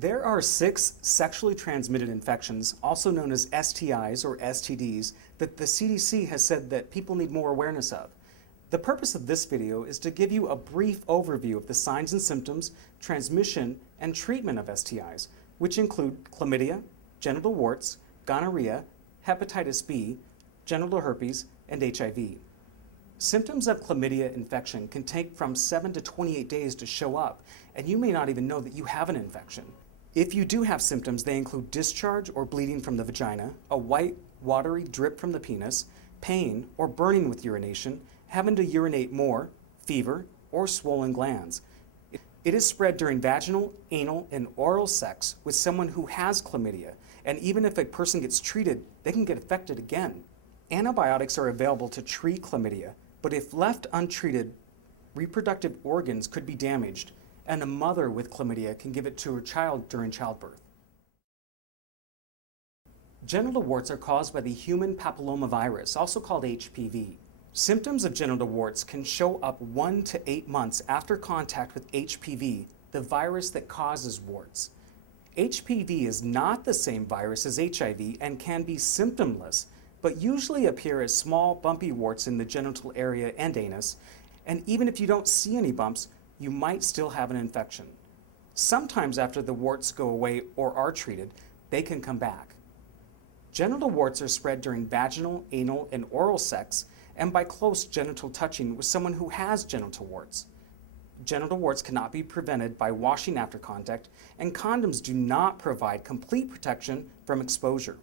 There are 6 sexually transmitted infections, also known as STIs or STDs, that the CDC has said that people need more awareness of. The purpose of this video is to give you a brief overview of the signs and symptoms, transmission, and treatment of STIs, which include chlamydia, genital warts, gonorrhea, hepatitis B, genital herpes, and HIV. Symptoms of chlamydia infection can take from 7 to 28 days to show up, and you may not even know that you have an infection. If you do have symptoms, they include discharge or bleeding from the vagina, a white, watery drip from the penis, pain or burning with urination, having to urinate more, fever, or swollen glands. It is spread during vaginal, anal, and oral sex with someone who has chlamydia, and even if a person gets treated, they can get affected again. Antibiotics are available to treat chlamydia, but if left untreated, reproductive organs could be damaged, and a mother with chlamydia can give it to her child during childbirth. Genital warts are caused by the human papillomavirus, also called HPV. Symptoms of genital warts can show up 1 to 8 months after contact with HPV, the virus that causes warts. HPV is not the same virus as HIV and can be symptomless, but usually appear as small bumpy warts in the genital area and anus, and even if you don't see any bumps, you might still have an infection. Sometimes after the warts go away or are treated, they can come back. Genital warts are spread during vaginal, anal, and oral sex, and by close genital touching with someone who has genital warts. Genital warts cannot be prevented by washing after contact, and condoms do not provide complete protection from exposure.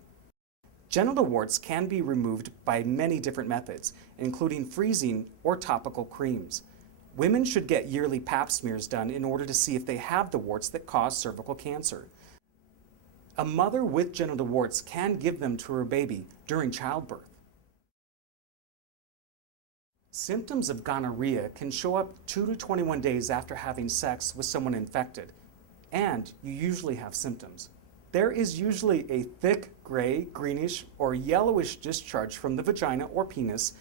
Genital warts can be removed by many different methods, including freezing or topical creams. Women should get yearly pap smears done in order to see if they have the warts that cause cervical cancer. A mother with genital warts can give them to her baby during childbirth. Symptoms of gonorrhea can show up 2 to 21 days after having sex with someone infected, and you usually have symptoms. There is usually a thick gray, greenish, or yellowish discharge from the vagina or penis,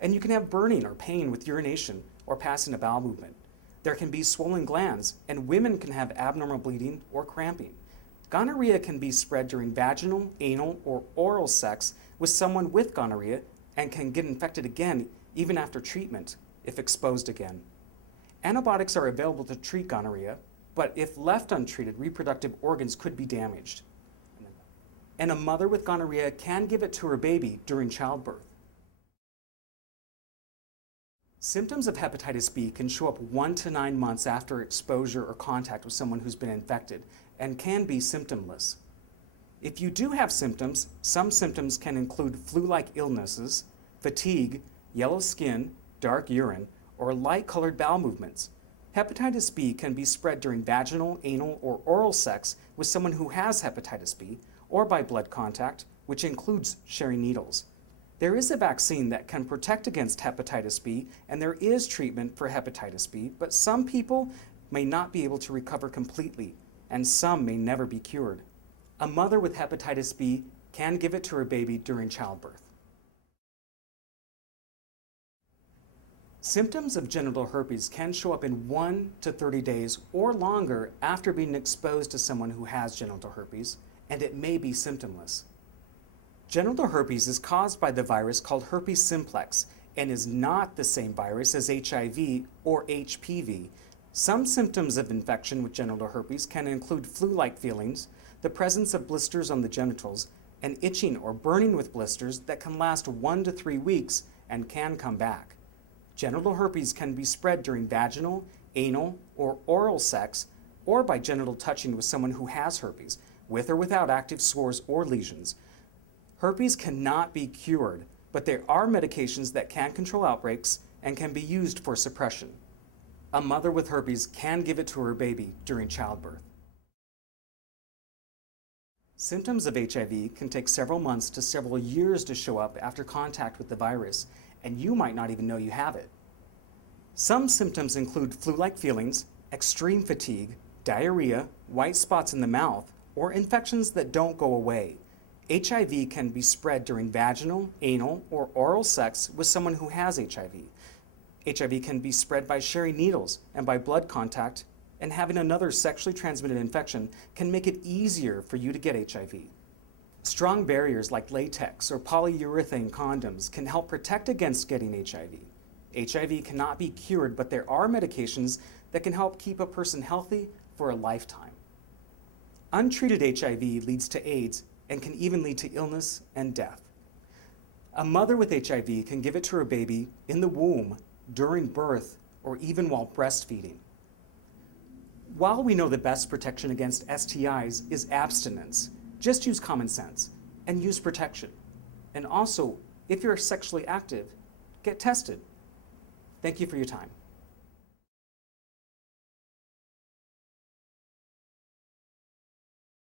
and you can have burning or pain with urination or passing a bowel movement. There can be swollen glands, and women can have abnormal bleeding or cramping. Gonorrhea can be spread during vaginal, anal, or oral sex with someone with gonorrhea and can get infected again even after treatment if exposed again. Antibiotics are available to treat gonorrhea, but if left untreated, reproductive organs could be damaged. And a mother with gonorrhea can give it to her baby during childbirth. Symptoms of hepatitis B can show up 1 to 9 months after exposure or contact with someone who's been infected and can be symptomless. If you do have symptoms, some symptoms can include flu-like illnesses, fatigue, yellow skin, dark urine, or light-colored bowel movements. Hepatitis B can be spread during vaginal, anal, or oral sex with someone who has hepatitis B, or by blood contact, which includes sharing needles. There is a vaccine that can protect against hepatitis B, and there is treatment for hepatitis B, but some people may not be able to recover completely, and some may never be cured. A mother with hepatitis B can give it to her baby during childbirth. Symptoms of genital herpes can show up in 1 to 30 days or longer after being exposed to someone who has genital herpes, and it may be symptomless. Genital herpes is caused by the virus called herpes simplex and is not the same virus as HIV or HPV. Some symptoms of infection with genital herpes can include flu-like feelings, the presence of blisters on the genitals, and itching or burning with blisters that can last 1 to 3 weeks and can come back. Genital herpes can be spread during vaginal, anal, or oral sex, or by genital touching with someone who has herpes, with or without active sores or lesions. Herpes cannot be cured, but there are medications that can control outbreaks and can be used for suppression. A mother with herpes can give it to her baby during childbirth. Symptoms of HIV can take several months to several years to show up after contact with the virus, and you might not even know you have it. Some symptoms include flu-like feelings, extreme fatigue, diarrhea, white spots in the mouth, or infections that don't go away. HIV can be spread during vaginal, anal, or oral sex with someone who has HIV. HIV can be spread by sharing needles and by blood contact and having another sexually transmitted infection can make it easier for you to get HIV. Strong barriers like latex or polyurethane condoms can help protect against getting HIV. HIV cannot be cured, but there are medications that can help keep a person healthy for a lifetime. Untreated HIV leads to AIDS and can even lead to illness and death. A mother with HIV can give it to her baby in the womb, during birth, or even while breastfeeding. While we know the best protection against STIs is abstinence, just use common sense and use protection. And also, if you're sexually active, get tested. Thank you for your time.